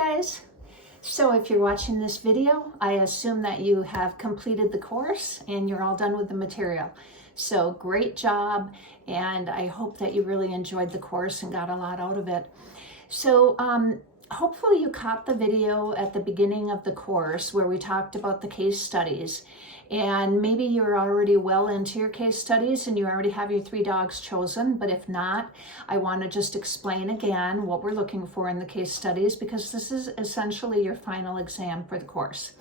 guys. So if you're watching this video, I assume that you have completed the course and you're all done with the material. So great job, and I hope that you really enjoyed the course and got a lot out of it. So hopefully you caught the video at the beginning of the course where we talked about the case studies, and maybe you're already well into your case studies and you already have your 3 dogs chosen, but if not, I want to just explain again what we're looking for in the case studies, because this is essentially your final exam for the course.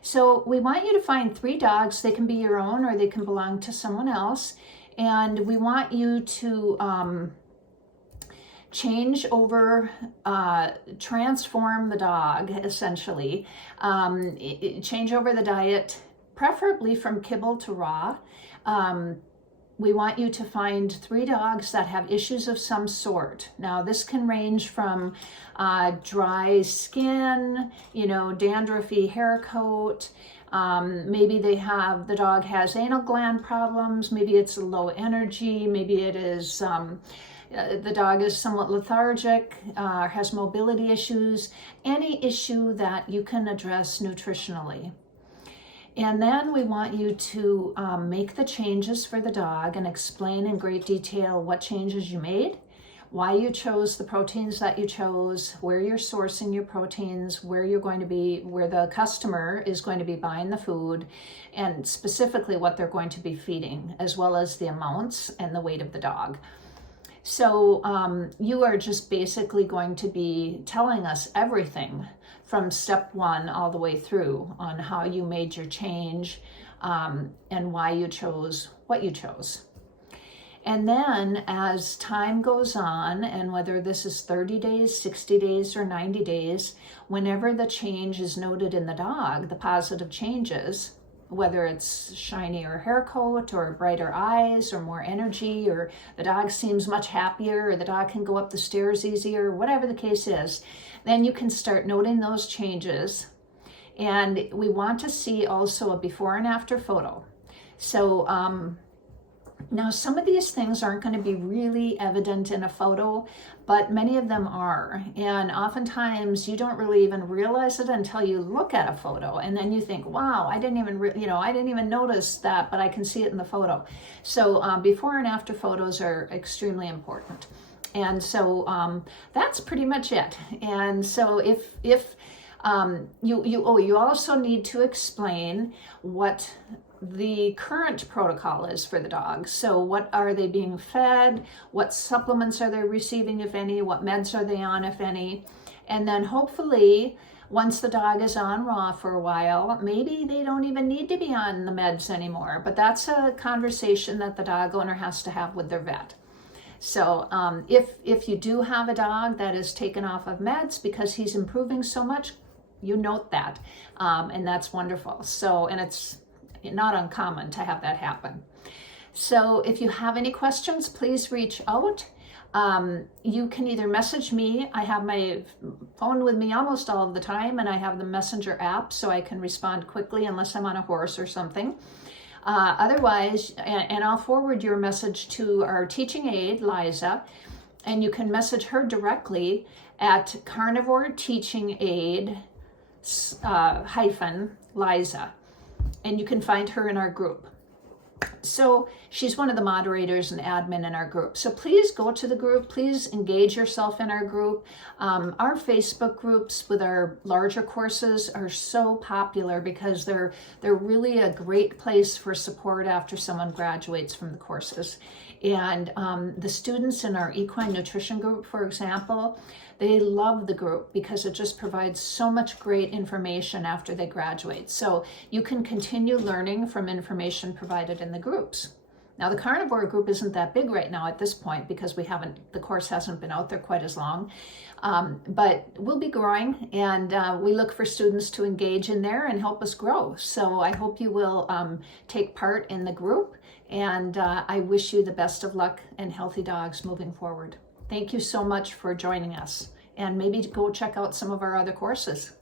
So we want you to find 3 dogs. They can be your own or they can belong to someone else, and we want you to change over, transform the dog, essentially. Change over the diet, preferably from kibble to raw. We want you to find 3 dogs that have issues of some sort. Now, this can range from dry skin, dandruffy hair coat. Maybe the dog has anal gland problems. Maybe it's low energy. Maybe it is the dog is somewhat lethargic, has mobility issues, any issue that you can address nutritionally. And then we want you to make the changes for the dog and explain in great detail what changes you made, why you chose the proteins that you chose, where you're sourcing your proteins, where the customer is going to be buying the food, and specifically what they're going to be feeding, as well as the amounts and the weight of the dog. So you are just basically going to be telling us everything from step 1 all the way through on how you made your change and why you chose what you chose. And then as time goes on, and whether this is 30 days, 60 days, or 90 days, whenever the change is noted in the dog, the positive changes, whether it's shinier hair coat or brighter eyes or more energy, or the dog seems much happier, or the dog can go up the stairs easier, whatever the case is, then you can start noting those changes. And we want to see also a before and after photo. So now some of these things aren't going to be really evident in a photo, but many of them are. And oftentimes you don't really even realize it until you look at a photo, and then you think, wow, I didn't even notice that, but I can see it in the photo. So before and after photos are extremely important. And so that's pretty much it. And so if you also need to explain what the current protocol is for the dog. So what are they being fed? What supplements are they receiving, if any? What meds are they on, if any? And then hopefully, once the dog is on raw for a while, maybe they don't even need to be on the meds anymore. But that's a conversation that the dog owner has to have with their vet. So if you do have a dog that is taken off of meds because he's improving so much, you note that, and that's wonderful. So, and it's not uncommon to have that happen. So if you have any questions, please reach out. You can either message me. I have my phone with me almost all of the time, and I have the Messenger app so I can respond quickly unless I'm on a horse or something. Otherwise, and I'll forward your message to our teaching aide, Liza, and you can message her directly at Carnivore Teaching Aid Liza. And you can find her in our group. So she's one of the moderators and admin in our group. So please go to the group. Please engage yourself in our group. Our Facebook groups with our larger courses are so popular because they're really a great place for support after someone graduates from the courses. And the students in our equine nutrition group, for example, they love the group because it just provides so much great information after they graduate. So you can continue learning from information provided in the groups. Now, the Carnivore group isn't that big right now at this point because the course hasn't been out there quite as long, but we'll be growing, and we look for students to engage in there and help us grow. So I hope you will take part in the group, and I wish you the best of luck and healthy dogs moving forward. Thank you so much for joining us, and maybe go check out some of our other courses.